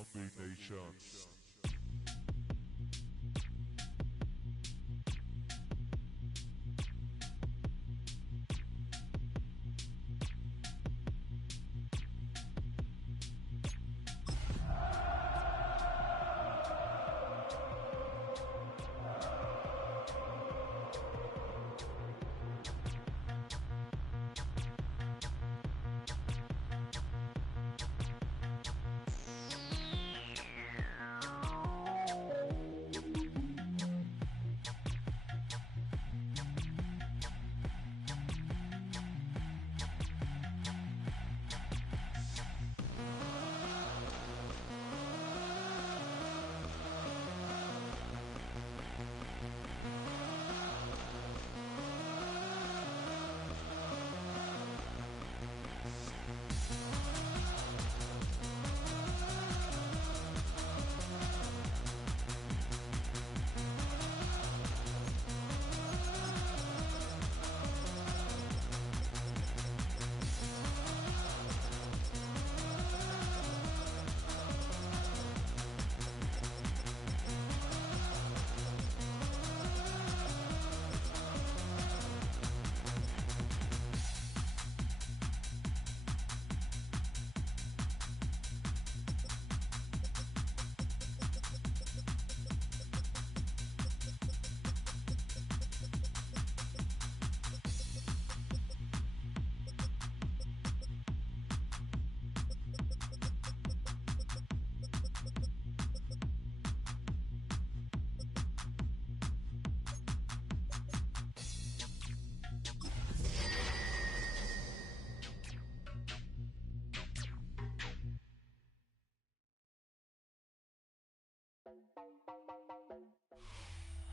Zombie Nation.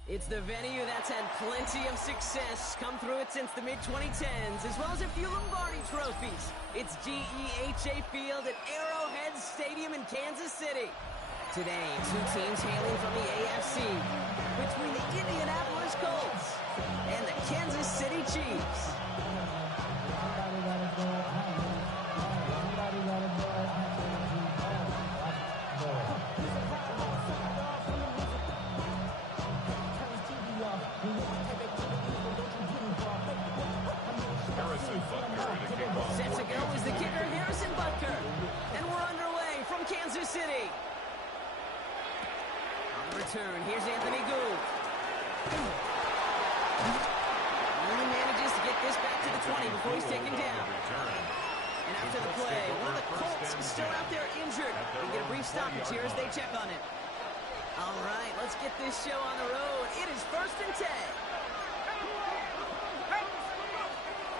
It's the venue that's had plenty of success come through it since the mid-2010s, as well as a few Lombardi trophies. It's GEHA Field at Arrowhead Stadium in Kansas City. Today, two teams hailing from the AFC, between the Indianapolis Colts and the Kansas City Chiefs. Set to go is the kicker, Harrison Butker. And we're underway from Kansas City. On the return, here's Anthony Gould. Only manages to get this back to the 20 before he's taken down. And after the play, one of the Colts is still out there injured. We get a brief stoppage here as they check on it. All right, let's get this show on the road. It is 1st and 10.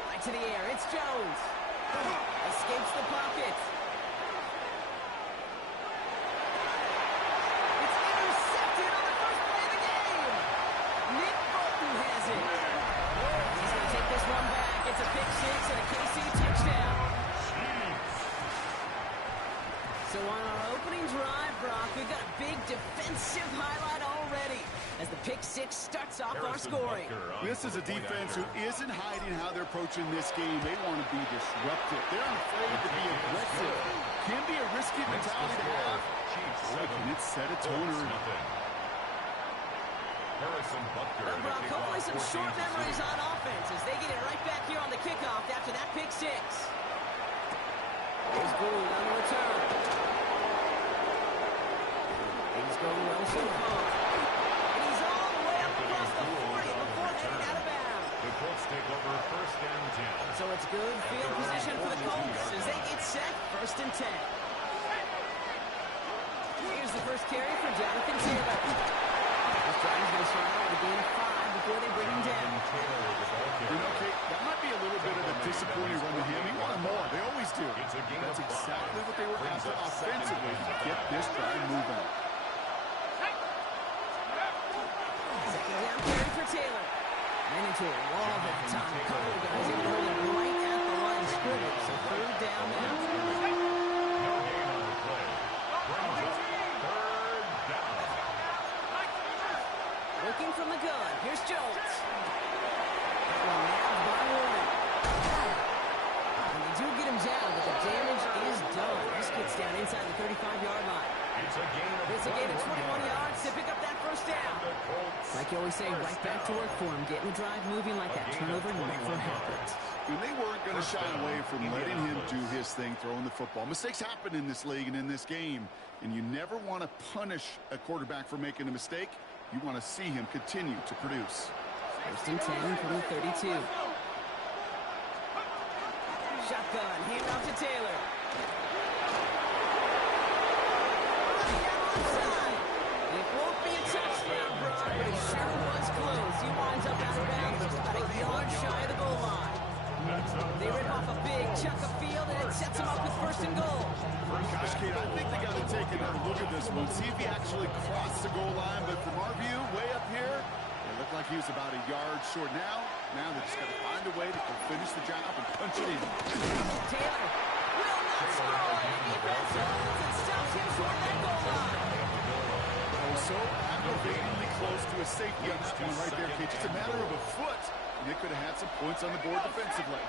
Right to the air, it's Jones. Escapes the pocket. It's intercepted on the first play of the game. Nick Bolton has it. He's going to take this one back. It's a pick six and a KC touchdown. So on our opening drive, Brock, we've got a big defensive highlight already as the pick six starts off our scoring. This is a defense who isn't hiding how they're approaching this game. They want to be disruptive. They're unafraid to be aggressive. Can be a risky mentality to have. And it's set a tone early. Well, Brock, hopefully some short memories on offense as they get it right back here on the kickoff after that pick six. Here's Gould on the return. Things going well so far. And he's all the way up across the 40 before heading out of bounds. The Colts take over 1st and 10. So it's good field position for the Colts as they get set 1st and 10. Here's the first carry for Jonathan Taylor. This drive is going to start out with a gain of 5 before they bring him down. You know, Kate, that might be a little bit of a disappointing run to him. He wanted more. They always do. That's exactly what they were after offensively to get this drive moving. Second down carry for Taylor. Ran into a wall at the top. A couple of guys able to hold it right at the line of scrimmage. So 3rd down now. No gain on the play. Brings up 3rd down. Looking from the gun. Here's Jones. That one nabbed by Warren. And they do get him down, but the damage is done. This gets down inside the 35-yard line. a gain of 21 yards to pick up that first down. Like you always say, right back to work for him, getting the drive moving like that turnover never happened. And they weren't going to shy away from letting him do his thing, throwing the football. Mistakes happen in this league and in this game, and you never want to punish a quarterback for making a mistake. You want to see him continue to produce. First and 10 from the 32. Shotgun, hand off to Taylor. It won't be a touchdown, Brock, but it sure was close. He winds up out of bounds just about a yard shy of the goal line. They rip off a big chunk of field, and it sets him up with first and goal. Gosh, Kate, I think they got to take another look at this one, see if he actually crossed the goal line. But from our view, way up here, it looked like he was about a yard short. Now they just got to find a way to finish the job and punch it in. Taylor will not score. The defense holds and stops him short of that goal line. So aggravatingly close to a safety on that one right there, Kate. Just a matter of a foot, and they could have had some points on the board defensively.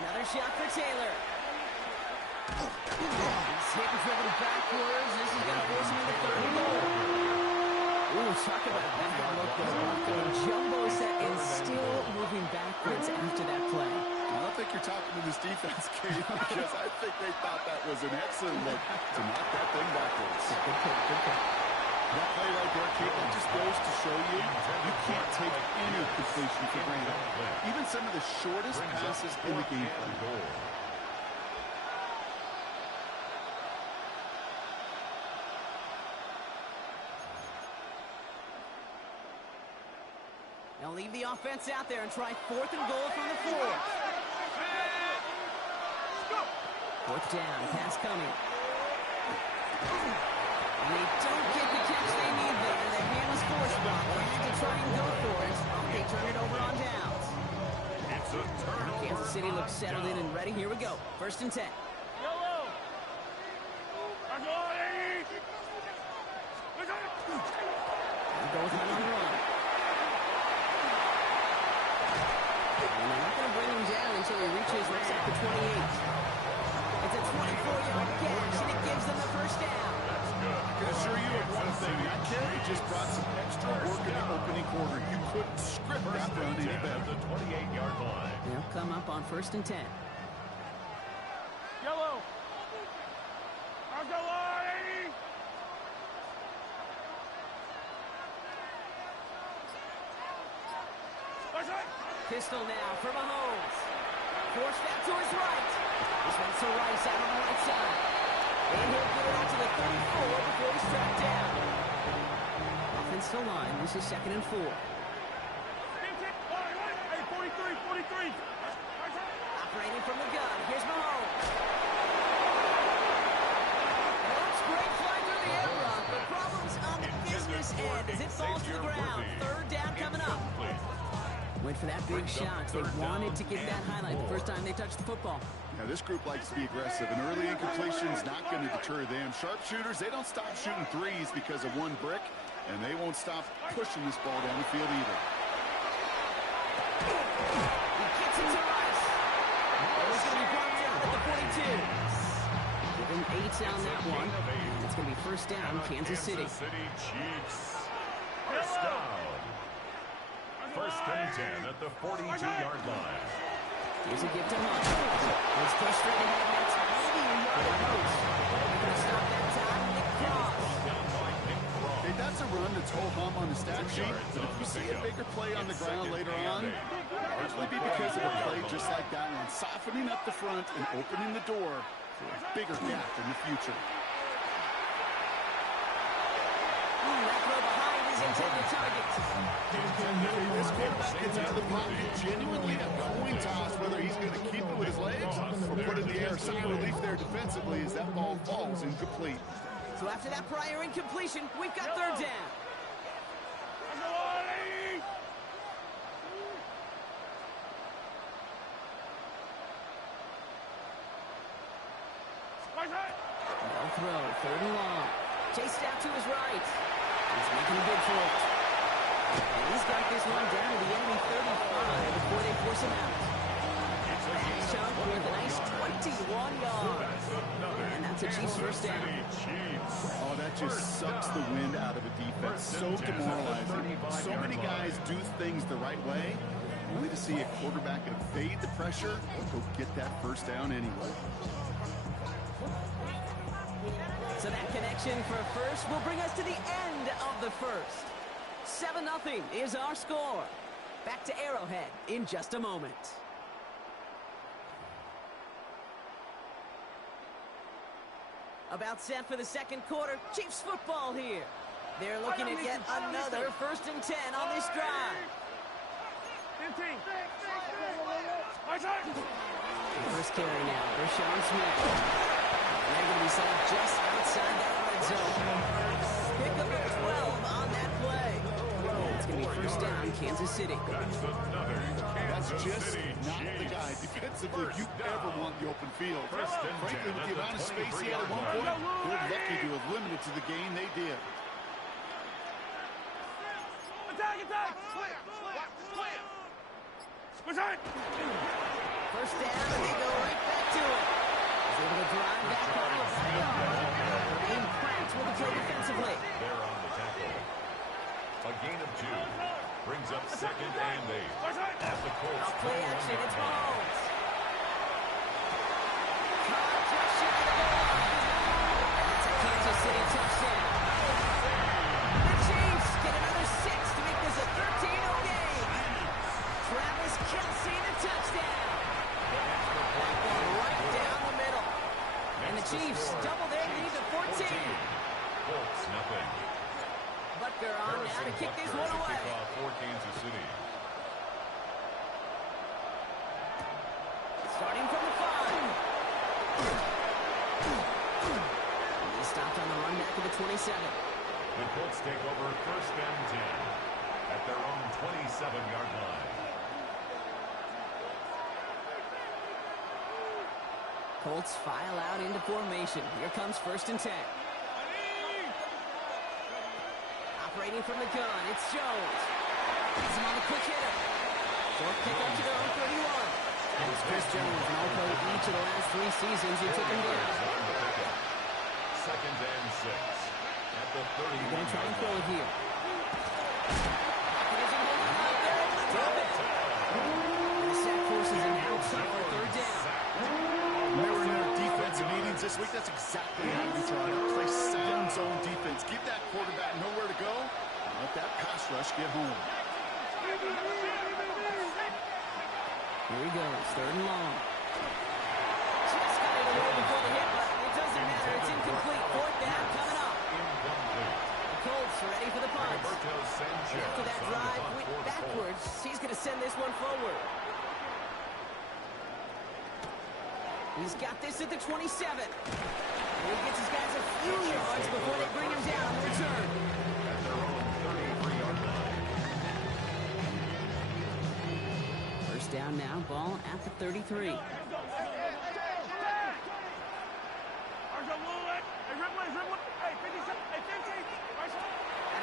Another shot for Taylor. He's hit and driven backwards. This is going to force him into third and goal. Ooh, talk about a bad look there. Going jumbo set and still moving backwards after that play. I don't think you're talking to this defense, Kate, because I think they thought that was an excellent look to knock that thing backwards. Good pick, good pick. That play right there, Kate, that just goes to show you can't take any completion for granted. Even some of the shortest passes in the game plan. They'll leave the offense out there and try fourth and goal from the 4. Fourth down, pass coming. And they don't get the catch they need there. The hand was forced, Brock. They had to try and go for it. They turn it over on downs. It's a turnover. Kansas City looks settled in and ready. Here we go. First and 10. Go with him on the run. And they're not going to bring him down until he reaches what's at the 28. It's a 24-yard gash, and it gives them the first down. I can assure you of one thing. That carry just brought some extra work in the opening quarter. You couldn't script that run any better. The 28-yard line. They'll come up on first and 10. Yellow. I'll go on, 80. Pistol now for Mahomes. Forced back to his right. This one's to Rice out on the right side. And he'll get it out to the 34 before he's tracked down. Offensive line, this is second and 4. Hey, 43. Operating from the gun, here's Mahomes. Looks great flying through the air, Brock, but problems on the business end as it falls to the ground. Third down coming up. Went for that big shot. They wanted to get that highlight the first time they touched the football. Now, this group likes to be aggressive, and early incompletion is not going to deter them. Sharpshooters, they don't stop shooting threes because of one brick, and they won't stop pushing this ball down the field either. He gets it to Rice. It's going to be brought down at the 42. Give him 8 on that one. It's going to be first down, Kansas City. Chiefs. First down. First and 10 at the 42-yard line. Here's a give to Hunt. He's pushed straight ahead, and that's maybe a yard post. They're going to stop that time, Nick Cross. Hey, that's a run that's ho-hum on the stat sheet, but if you see a bigger play on the ground later on, it'll likely be because of a play just like that one, softening up the front and opening the door for a bigger gap in the future. That throw behind his intended target. This quarterback gets out of the pocket genuinely a coin toss whether he's going to keep it with his legs or put it in the air. Some relief there defensively as that ball falls incomplete. So after that prior incompletion, we've got third down. No throw, third and long. Chased out to his right. He's making a bid for it. And he's got this one down to the enemy 35 before they force him out. Pass chunk worth a nice 21 yards. And that's It's a Chiefs first down. Oh, that just sucks the wind out of a defense. So demoralizing. So many guys do things the right way, only to see a quarterback evade the pressure or go get that first down anyway. So that connection for a first will bring us to the end of the first. 7-0 is our score. Back to Arrowhead in just a moment. About set for the second quarter. Chiefs football here. They're looking at yet another 1st and 10 on this drive. 15. First carry now for Sean Smith. They're going to be set up just outside that red zone. Pick up a 12 on that play. It's going to be first down, Kansas City. That's just not the guy defensively you ever want the open field. Frankly, with the amount of space he had at one point, they're lucky to have limited to the game they did. Attack! First down, and they go right back to it. He's able to drive back home. Being cracked with the play defensively. They're on the tackle. A gain of 2. Brings up 2nd and 8. At the Colts. Play action, it's Mahomes. That's a Kansas City touchdown. The Chiefs get another 6 to make this a 13-0 game. Travis Kelce, the touchdown. Right down the middle. And the Chiefs double their lead to 14. Colts, nothing. Butker on now to kick this one away. For Kansas City. Starting from the 5. He stopped on the run back to the 27. The Colts take over 1st and 10 at their own 27-yard line. Colts file out into formation. Here comes 1st and 10. Operating from the gun, it's Jones. He's on the quick hitter. Short kick up to their own 31. That was Chris Jones, and although each of the last 3 seasons he took him down. 2nd and 6 at the 30. They're going to try and throw it here. It isn't going out there, able to drop it. The sack forces him outside for 3rd down. Remember in their defensive meetings this week, that's exactly how you try to play sound zone defense. Give that quarterback nowhere to go, and let that pass rush get home. Here he goes, 3rd and long. Just got it away before the hit, but it doesn't matter. It's incomplete. 4th down coming up. The Colts are ready for the punt. After that drive went backwards, he's going to send this one forward. He's got this at the 27. He gets his guys a few yards before they bring him down on the return. At their own 33-yard line. First down now, ball at the 33. Out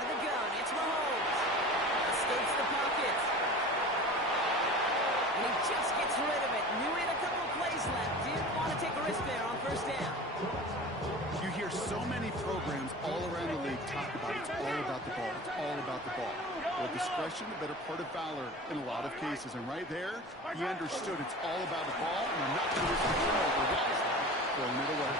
of the gun, it's Mahomes. Escapes the pocket. And he just gets rid of it. Knew he had a couple of plays left. Didn't want to take a risk there on 1st down. You hear so many programs all around the league talk about it's all about the ball. It's all about the ball. Well, discretion, the better part of valor in a lot of cases. And right there, he understood it's all about the ball, and I'm not going to risk a turnover. Throwing it away.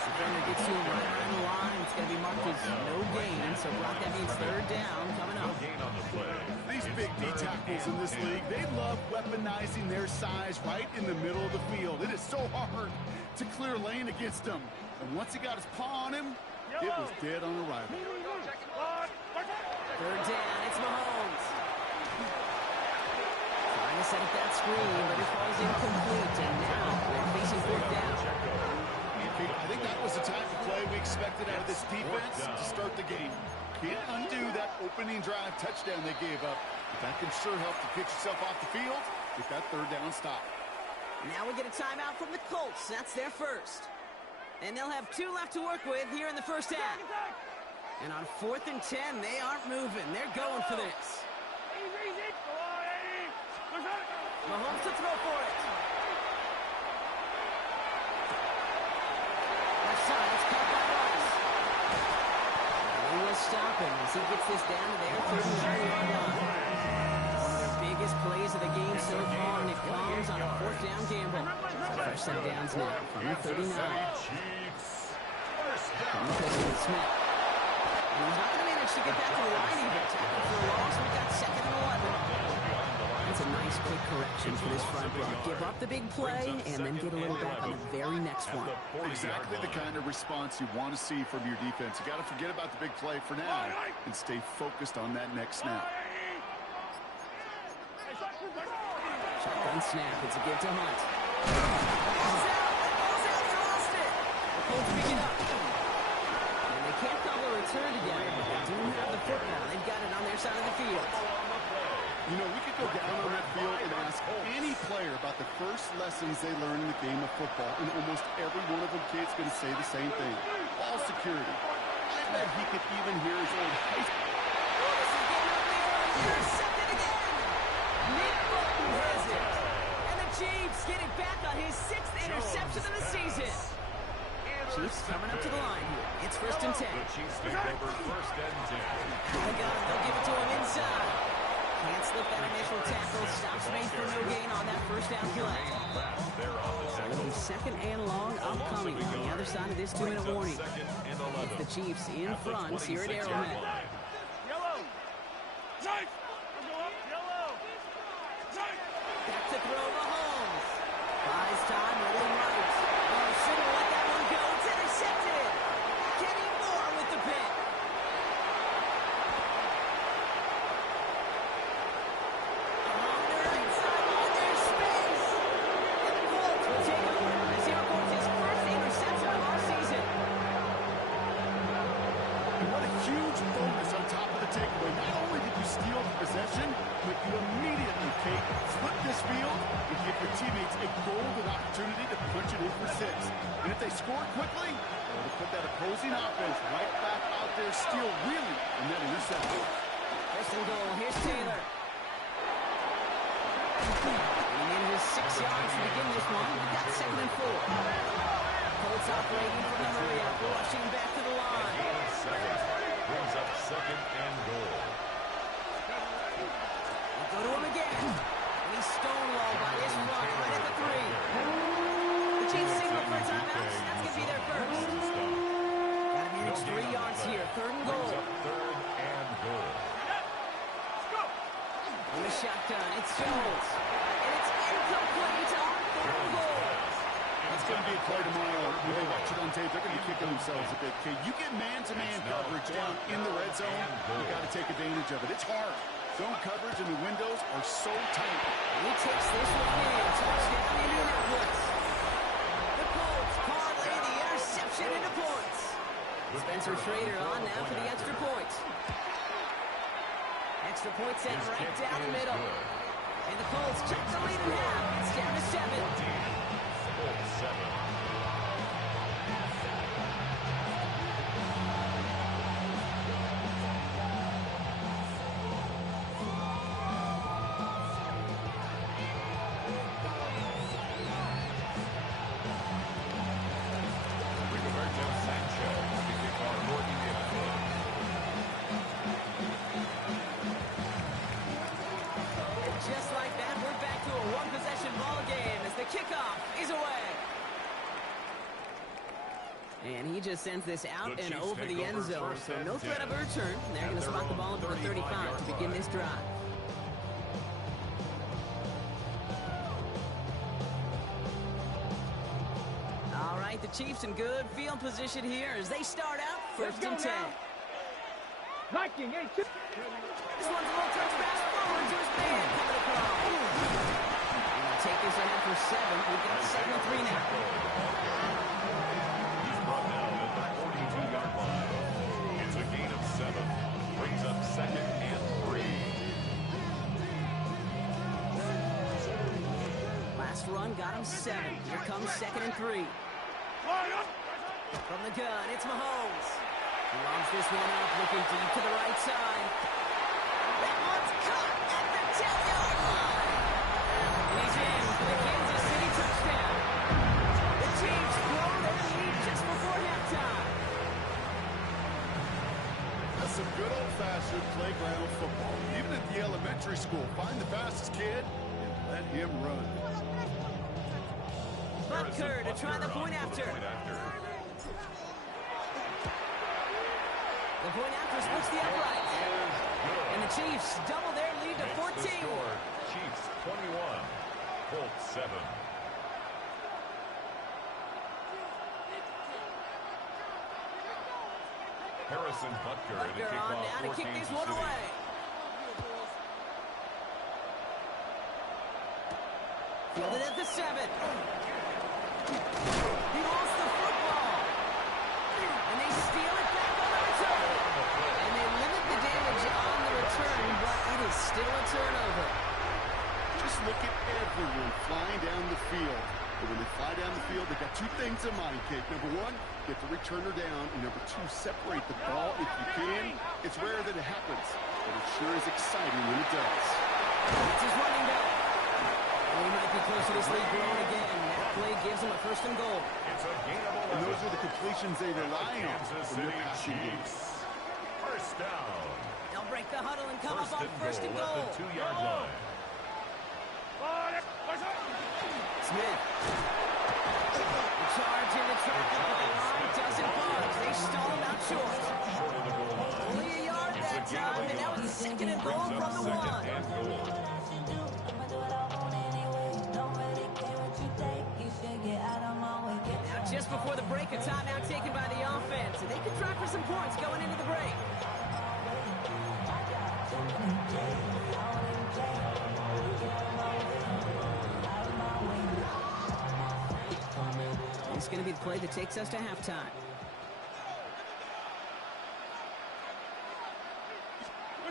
Defender gets to him right around the line. It's going to be marked as no gain. So, Brock, that means 3rd down coming up. Gain on the play. These big D tackles in this league, they love weaponizing their size right in the middle of the field. It is so hard to clear lane against them. And once he got his paw on him, it was dead on arrival. 3rd down, it's Mahomes. Trying to set up that screen, but it falls incomplete. And now they're facing 4th down. I think that was the type of play we expected out of this defense to start the game. Can't undo that opening drive touchdown they gave up. But that can sure help to get yourself off the field with that 3rd down stop. Now we get a timeout from the Colts. That's their first. And they'll have 2 left to work with here in the 1st half. And on 4th and 10, they aren't moving. They're going for this. Mahomes to throw for it. Left side as he gets this down to their 39-yard line. One of their biggest plays of the game so far, and it comes on a fourth down gamble. So fresh set of downs now from the 39. From President Smith. And he's not going to manage to get back to the line even. Tackle for a loss. We've got second and 11. That's a nice quick correction for this front row. Give up the big play and then get a little back on the very next one. Exactly the kind of response you want to see from your defense. You got to forget about the big play for now and stay focused on that next snap. Shotgun snap. It's a give to Hunt. Ball's out. They lost it. The Colts pick it up. And they can't cobble a return together, but they do have the football. They've got it on their side of the field. You know, we could go down on that field and ask any player about the first lessons they learned in the game of football, and almost every one of them kids going to say the same thing. Ball security. I bet he could even hear his old high school. Oh, this is getting up there. Intercepted again. Nick Bolton has it. And the Chiefs get it back on his 6th interception of the season. Chiefs coming up to the line here. It's 1st and 10. The Chiefs take over 1st and 10. They got him. They'll give it to him inside. Can't slip that initial tackle. Stops made for no gain on that first down play. It'll be 2nd and long upcoming on the other side of this 2-minute warning. It's the Chiefs in front here at Arrowhead. Yellow. Knife. Yellow. Back to throw Mahomes. Buys time, rolling right. Oh, shouldn't let that one go. It's intercepted. Kenny Moore with the pick. Flip this field and give your teammates a golden opportunity to punch it in for 6. And if they score quickly, they'll put that opposing offense right back out there, steal really, and then intercept. First and goal. Here's Taylor. And in his 6 yards to begin this one. We got 2nd and 4. Colts operating from the hurry up, rushing back to the line. Brings up 2nd and goal. Go to him again. And he's stonewalled by this run right at the 3. The Chiefs signal for timeouts. That's going to be their first. Got to manage 3 yards here. 3rd and goal. 3rd and goal. In the shotgun, it's Jones. And it's incomplete on 3rd and goal. It's going to be a play tomorrow. When they watch it on tape, they're going to be kicking themselves a bit. Okay, you get man-to-man coverage down in the red zone, you got to take advantage of it. It's hard. Zone coverage and the windows are so tight. He takes this one in. Touchdown Indianapolis. The Colts parlay the interception into points. Spencer Schrader on now for the extra point. Extra point set right down the middle. And the Colts check the lead in half. It's down to 7. Colts 7. Just like that, we're back to a one-possession ball game as the kickoff is away. And he just sends this out and over the end zone, so no threat of a return. They're going to spot the ball at the 35 to begin this drive. All right, the Chiefs in good field position here as they start out 1st and 10. Knocking, hey, This one's a little touch pass forward to his man coming across. And they'll take this ahead for 7. We've got 7 and 3 now. He's brought down at the 42-yard line. It's a gain of 7. Brings up 2nd and 3. Last run got him 7. Here comes 2nd and 3. From the gun, it's Mahomes. He lobs this one up, looking deep to the right side. That one's caught at the 10-yard line. And he's in for the Kansas City touchdown. The Chiefs blow their lead just before halftime. That's some good old-fashioned school. Find the fastest kid and let him run. Butker to try the point after. The point after splits the upright. And the Chiefs double their lead to 14. Chiefs 21, Colts 7. Harrison Butker to kick on off now to for kick this Kansas one City. away. Fielded at the 7. He lost the football. And they steal it back on the return. And they limit the damage on the return, but it is still a turnover. Just look at everyone flying down the field. But when they fly down the field, they got two things in mind, Kate. Number one, get the returner down. And number two, separate the ball if you can. It's rare that it happens, but it sure is exciting when it does. It's his running back. And he might be close to this league growing again. That play gives him a 1st and goal. It's a gain of 11. And those are the completions they rely on Kansas from their City passing game. Chiefs. First down. They'll break the huddle and come up on 1st and At goal. the 2-yard line. Smith. The charge in the traffic, but the line doesn't budge. They stall him out short. Short of the goal line. Only a yard that time, and that was 2nd and goal Brings from up the 2nd 1. and goal. Now just before the break, a timeout taken by the offense, and they could try for some points going into the break. It's going to be the play that takes us to halftime.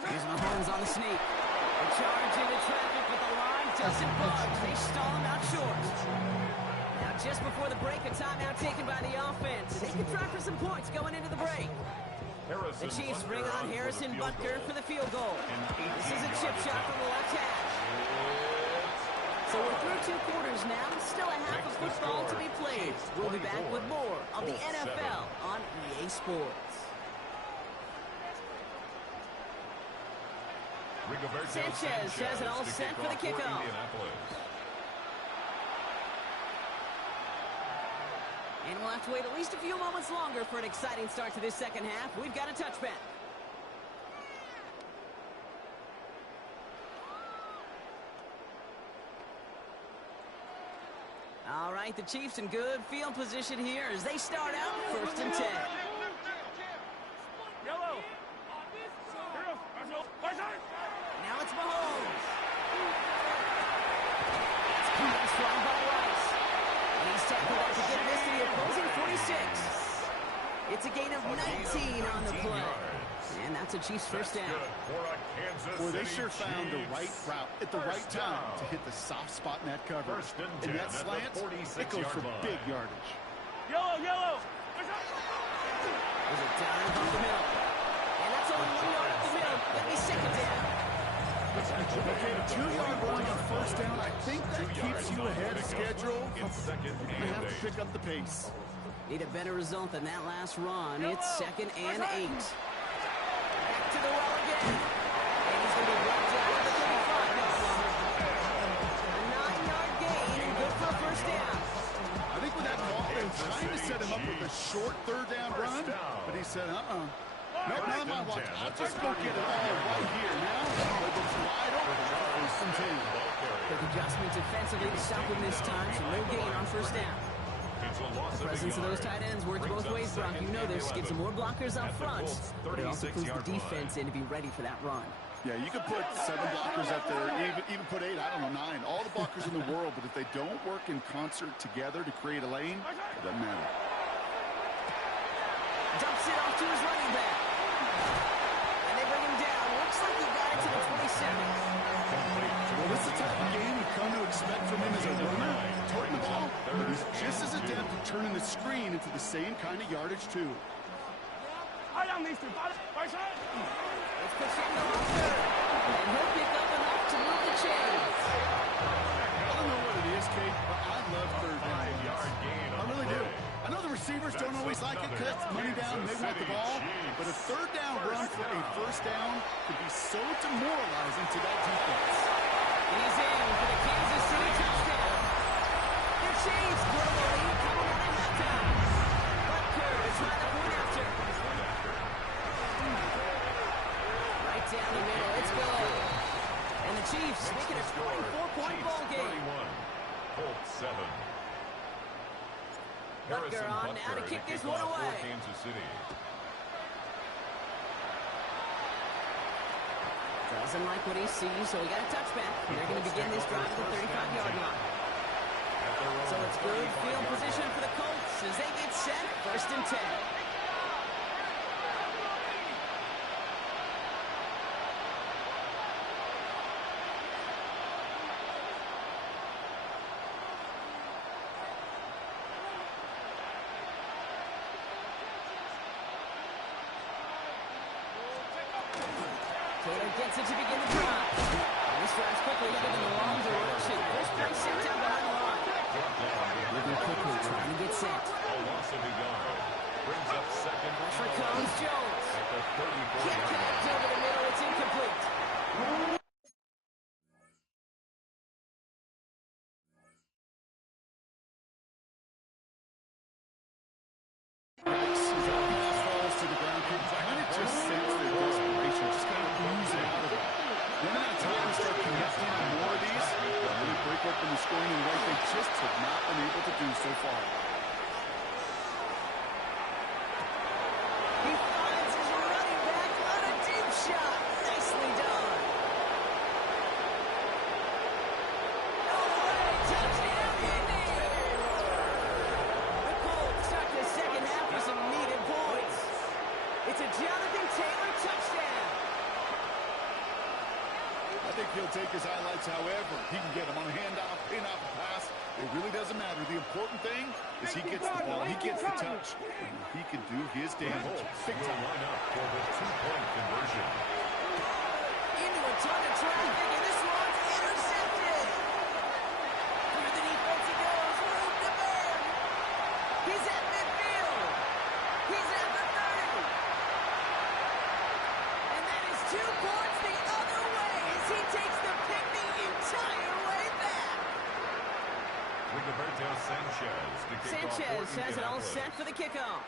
Here's Mahomes on the sneak. The charge into traffic, but the line doesn't budge. They stall him out short. Now just before the break, a timeout taken by the offense. And they can try for some points going into the break. The Chiefs bring on Harrison Butker for the field goal. This is a chip shot from the left hash. So we're through 2 quarters now, and still a half of football to be played. We'll be back with more of the NFL on EA Sports. Sanchez has it all set for the kickoff. And we'll have to wait at least a few moments longer for an exciting start to this second half. We've got a touchback. All right, the Chiefs in good field position here as they start out 1st and 10. Yellow. Now it's Mahomes. It's caught strong by Rice. And he's tackled out to get this to the opposing 46. It's a gain of 19 on the play. And that's a Chiefs first down. Boy, they sure found the right route at the right time to hit the soft spot in that coverage. And that slant, it goes for big yardage. Yellow. There's a dive up the middle. And that's only 1 yard up the middle. Let me second down. Okay, a 2-yard run on 1st down. I think that keeps you ahead of schedule. You're going to have to pick up the pace. Need a better result than that last run. It's 2nd and 8. Back to the well again. And he's going to be brought down at the 35-yard line. A 9-yard gain and good for a first down. I think with that call, they were trying to set him up with a short 3rd down run, but he said, Nope, not my watch. I'll just go get it all right here. Now, it looks wide open. First and 10. Quick adjustment defensively to stop him this time, so no gain on first down. The presence of those tight ends works both ways, Brock. You know this. Gives them more blockers up front, but it also puts the defense in to be ready for that run. Yeah, you could put 7 blockers up there, even put 8, I don't know, 9. All the blockers in the world, but if they don't work in concert together to create a lane, it doesn't matter. Dumps it off to his running back. And they bring him down. Looks like he got it to the 27. Well, this is the type of game you've come to expect from him as a runner. Toting the ball, but he's just as adept at turning the screen into the same kind of yardage, too. Let's push him to Lofter. And he'll pick up enough to move the chains. I don't know what it is, Kate, but I love 3rd down. I really do. I know the receivers don't always like it because it's money down and they want the ball, But a third down run for a first down could be so demoralizing to that defense. He's in for the Kansas City touchdown. The Chiefs grow the lead coming out of halftime. Butker to try the point after. Right down the middle. It's good. And the Chiefs make it a 24-point ball game. 31, Colts 7. Butker on now to kick this one away. Kansas City. Doesn't like what he sees, so he got a touchback. They're going to begin this drive at the 35-yard line. So it's good field position for the Colts as they get set, 1st and 10. Taylor gets it to begin the drive. This drive's quickly headed in the long direction. First play set down behind the line. Moving quickly, trying to get set. A loss of a yard. Brings up second. Pressure comes Jones. At the 34 Can't connect over the middle. It's incomplete. Falls to the ground. Kind of just sense their desperation. Just kind of ooze it out of it. Then at time we start connecting on more of these, really break open the scoring in a way they just have not been able to do so far. He finds his running back on a deep shot. Nicely done. No way. Touchdown, Indy. The Colts start the second half with some needed points. It's a Jonathan Taylor touchdown. I think he'll take his highlights however he can get them on a handoff, pin-off, pass. It really doesn't matter. The important thing is he gets the ball, he gets the touch, and he can do his damage. Colts Big will time. line up for the 2-point conversion. Into a ton of traffic, and this one's intercepted. Through the defense he goes, room to burn. He's at midfield. He's at the 30. And that is 2 points the other way as he takes the pick the entire way back. Rigoberto Sanchez to kick off for Sanchez has it all Indianapolis. set for the kickoff.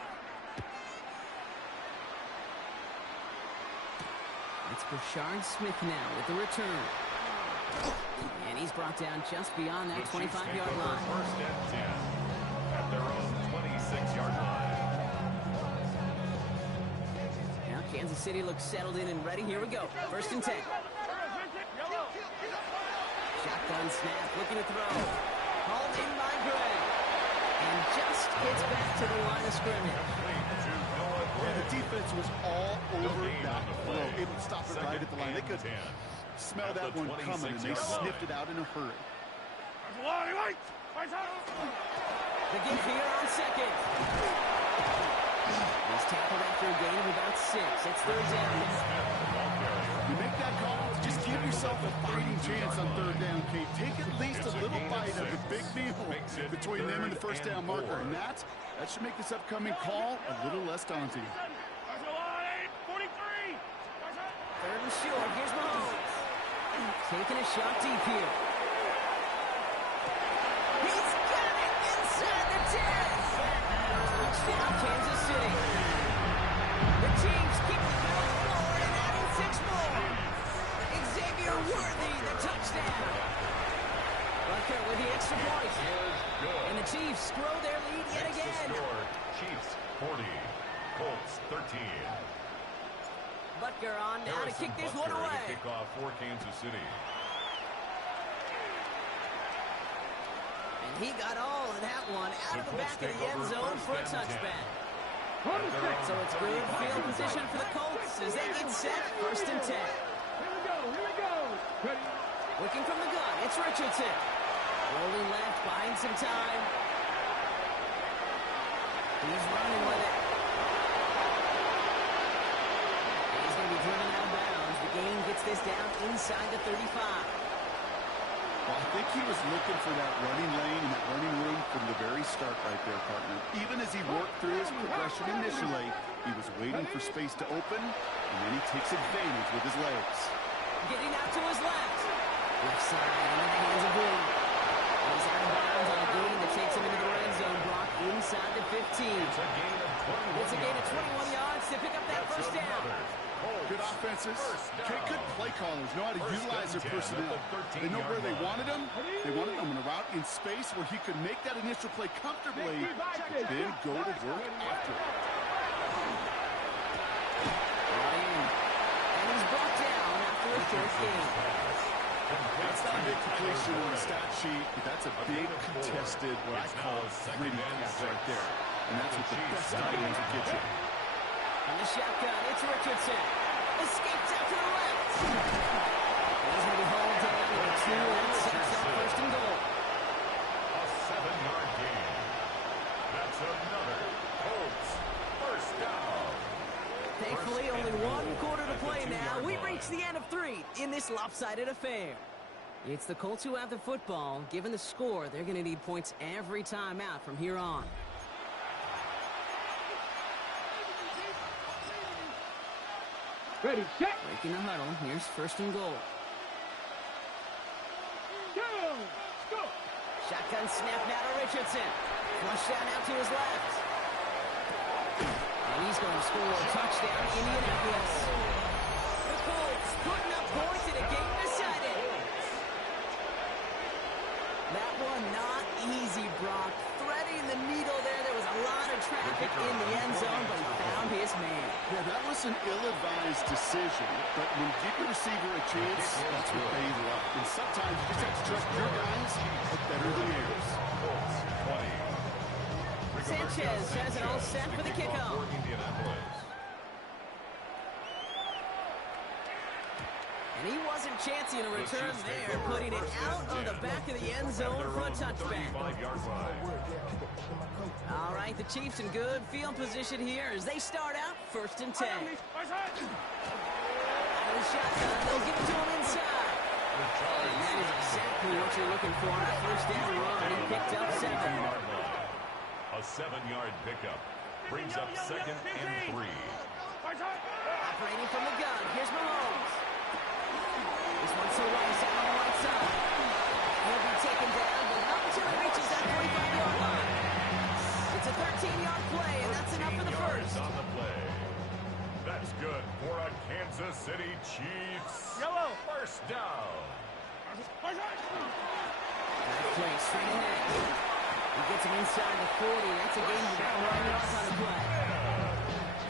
It's Brashard Smith now with the return. And he's brought down just beyond that The Chiefs take 25-yard over line. 1st and 10 at their own 26-yard line. Now Kansas City looks settled in and ready. Here we go. 1st and 10. Shotgun snap, looking to throw. Hauled in by Gray. And just gets back to the line of scrimmage. Yeah, the defense was all over that throw, able to stop it right at the line. They could smell that one coming, and they sniffed it out in a hurry. The give here on 2nd. He's tackled after a gain of about 6. It's 3rd down. You make that call, just give yourself a fighting chance on 3rd down, Kate. Take at least a little bite of the big meal between them and the 1st down marker, and that should make this upcoming call a little less daunting. 3rd and short. Here's Mahomes. Taking a shot deep here. He's got it inside the 10. Touchdown, Kansas City. The Chiefs keep the ball forward and adding 6 more. Xavier Worthy, the touchdown. Butker with the extra point. And the Chiefs grow their lead yet again. Chiefs 40, Colts 13. Butker on now to kick this one away. To kick off for Kansas City. And he got all of that one out of the back of the end zone for a touchback. So it's good field position for the Colts as they get set, 1st and 10. Here we go. Ready? Looking from the gun, it's Richardson. Rolling left, buying some time. He's running with it. He's going to be driven out of bounds. The gain gets this down inside the 35. Well, I think he was looking for that running lane and that running room from the very start right there, partner. Even as he worked through his progression initially, he was waiting for space to open, and then he takes advantage with his legs. Getting out to his left. Left side into the hands of Blue. He's out of bounds on a gain that takes him into the red zone. Brock inside the 15. It's a gain of 21 yards to pick up that first down. Good offenses. Good play callers know how to utilize their personnel. They know where they wanted him. They wanted him in a route in space where he could make that initial play comfortably, then go to work after it. And he's brought down after a short gain. That's not a big completion on the stat sheet, but that's a big contested, what I call gritty catch right there. And that's what the best tight ends will get you. And the shotgun, it's Richardson. Escapes out to the left. He's going to be hauled down with a 2, and it sets up first and goal. A 7-yard gain. That's another Colts first down. Thankfully, only one quarter to play now. We reach the end of 3 in this lopsided affair. It's the Colts who have the football. Given the score, they're going to need points every time out from here on. Ready, set, Breaking the huddle. Here's first and goal. go! Shotgun snap now to Richardson. Flush down out to his left. And he's going to score a touchdown, Indianapolis. The Colts putting up points in a game decided. That one not easy, Brock. Threading the needle there. There was a lot of traffic in the end zone, but he found his man. Yeah, that was an ill-advised decision, but when you give your receiver a chance, that's what they love. And sometimes you just have to trust your guys are better than theirs. Sanchez has it all set for the kickoff. And he wasn't chancing a return there, putting it out on the back of the end zone for a touchback. All right, the Chiefs in good field position here as they start out first and 10. Out of the shotgun, they'll give it to him inside. And that is exactly what you're looking for on a first down run. He picked up 7. A 7-yard pickup brings up second and 3. Operating from the gun, here's Mahomes. This one's to Rice out on the right side. He'll be taken down, but not until he reaches that 45-yard line. It's a 13-yard play, and that's enough for the first. On the play. That's good for a Kansas City Chiefs. Yellow. First down. Play straight ahead. He gets him inside the 40. That's a gain of about 1 yard on the play.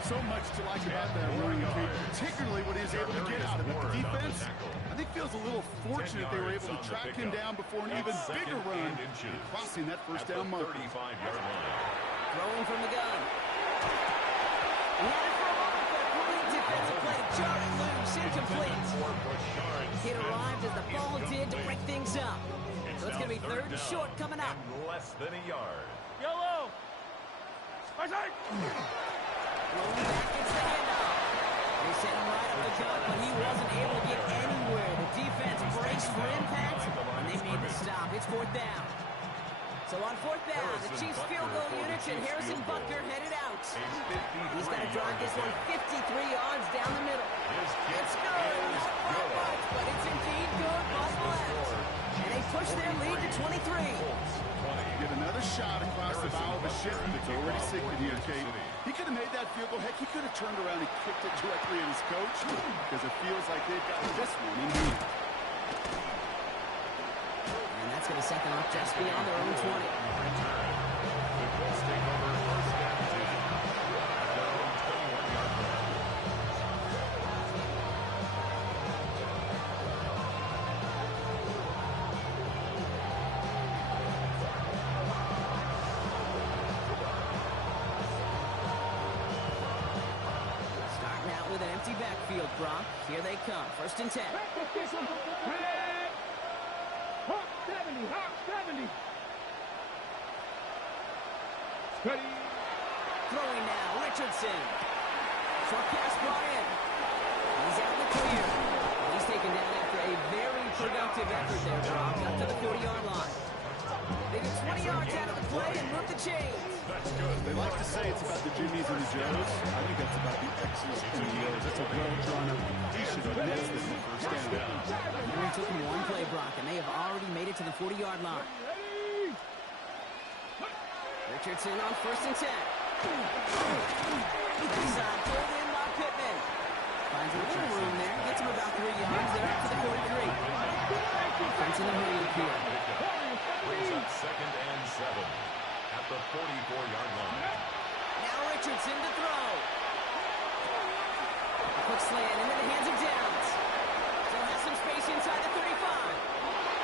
So much to like about that running game, particularly what he was able to get out of it. The defense, I think, feels a little fortunate they were able to track him down before an even bigger run, crossing that first down marker. 35-yard line. Throwing from the gun. He had it for a moment, but a brilliant defensive play. Jarring loose, incomplete. It arrived as the ball did to break things up. So it's going to be third and short coming up. And less than a yard. Yellow. Rolling back, it's the handoff. They sent him right up the gut, but he wasn't able to get anywhere. The defense braced for impact, and they made the stop. It's fourth down. So on fourth down, the Chiefs field goal unit and Harrison Butker headed out. He's got to drive this one 53 yards down the middle. It's good, not by much, but it's indeed good by the left. And they push their lead to 23. Get another shot across the bow of a ship that's already sinking here, Kate. He could have made that field goal. Heck, he could have turned around and kicked it directly at his coach because it feels like they've got this one in hand. And that's going to set them up just beyond their own 20. The Colts take over first down 2. At their own 21-yard line. Starting out with an empty backfield, Brock. Here they come. First and 10. Hawk 70, Hawk 70. Ready. Throwing now, Richardson. Short pass, Bryant. He's out in the clear. He's taken down after a very productive effort there, Brock, up to the 40-yard line. They get 20 yards out of the play and move the chains. That's good. They like to say it's about the Jimmies and the Joes. I think that's about the X's and the O's. That's a well-drawn-up completion of nets that the first down. It only took them one play, Brock, and they have already made it to the 40-yard line. Richardson on 1st and 10. Inside, pulled in by Pittman. Finds a little room there. Gets him about 3 yards. They're up to the 43. Defense in the hurry here. Brings up 2nd and 7 at the 44-yard line. Now Richardson to throw. A quick slant into the hands of Downs. Still has some space inside the 35.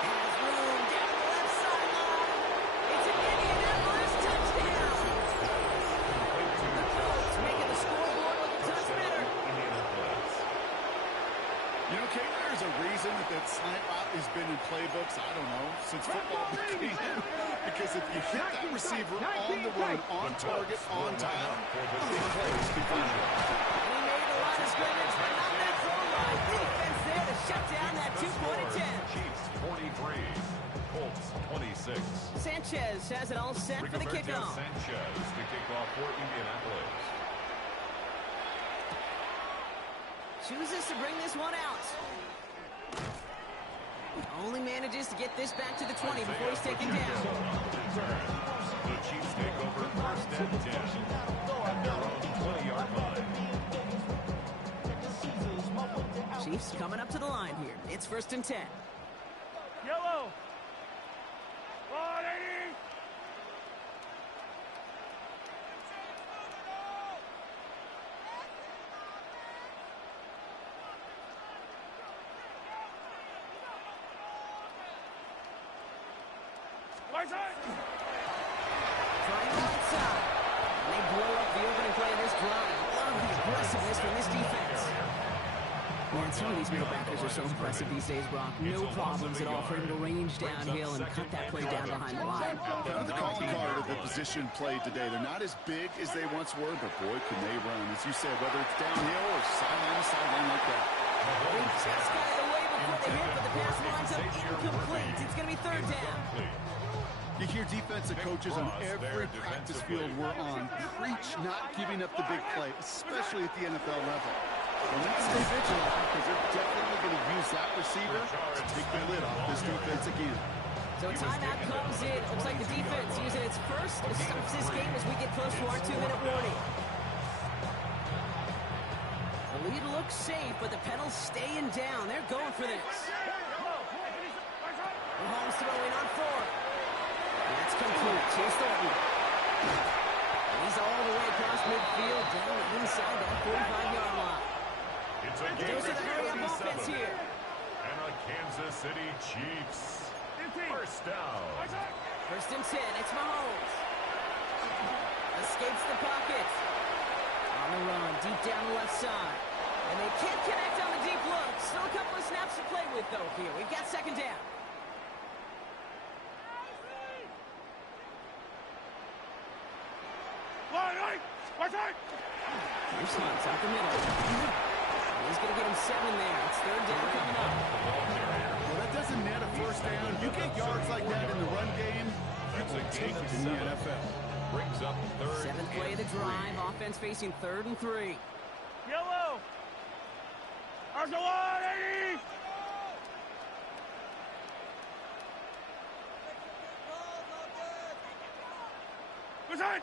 Has room down the left sideline. It's an Indianapolis touchdown. The Colts making the scoreboard look a touch better. Indianapolis. You know, Kate, there's a reason that slant route has been in playbooks, I don't know, since football began. Because if you hit that receiver on the run, on target, on time, big plays can find it. And he made the line of scrimmage, but not that throw line. Defense there to shut down that two-point attempt. Chiefs 43, Colts 26. Sanchez has it all set for the Rigoberto kickoff. Sanchez to kick off for Indianapolis. Chooses to bring this one out. Only manages to get this back to the 20 before he's taken down. The Chiefs take over 1st and 10 at their own 20-yard line. Chiefs coming up to the line here. It's 1st and 10. Yellow. 180. Triangle outside. And they blow up the opening play of this drive. Love the aggressiveness from this defense. Man, some of these middlebackers are so impressive these days, Brock. No problems at all for him to range downhill and cut that play down behind the line. Kind of the calling card of the position played today. They're not as big as they once were, but boy, can they run. As you said, whether it's downhill or sideline to sideline like that. They just got it away before they hit, but the pass winds up incomplete. It's going to be 3rd down. You hear defensive coaches on every practice field we're on preach not giving up the big play, especially at the NFL level. Well, let's stay vigilant because they're definitely going to use that receiver to take the lid off this defense again. So timeout comes in. Looks like the defense using its first to stop this game as we get close to our 2-minute warning. The lead looks safe, but the pedals staying down. They're going for this. Mahomes throwing on 4. That's complete. Chase Thornton. And he's all the way across midfield, down inside that 45-yard line. It's a game Goes to the hurry-up offense here. and a Kansas City Chiefs. 1st down. 1st and 10. It's Mahomes. Escapes the pocket. On the run, deep down the left side. And they can't connect on the deep look. Still a couple of snaps to play with, though, here. We've got 2nd down. Here's Hunt out the middle. He's going to get him 7 there. It's 3rd down coming up. Well, that doesn't net a 1st down. You get yards like that in the run game, you will take it in the NFL. Brings up 3rd 7th play of the drive. Offense facing 3rd and 3. Yellow. There's the 180. What's that?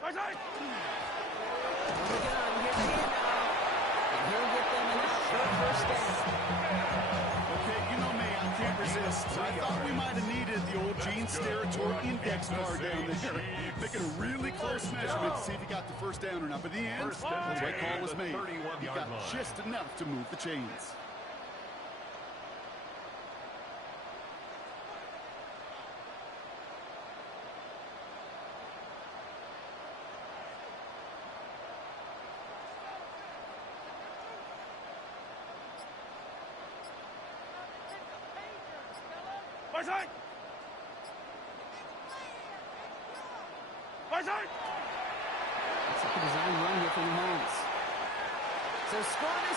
What's that? On the gun. Here's the handoff. And he'll get them enough for a 1st down. Okay, you know me, I can't resist. I thought we might have needed the old Gene Steratore index card down there. Making a really close measurement to see if he got the 1st down or not. But in the end, the right call was made. He got just enough to move the chains. What's that? What's that? It's like a design run here from Mahomes. So score this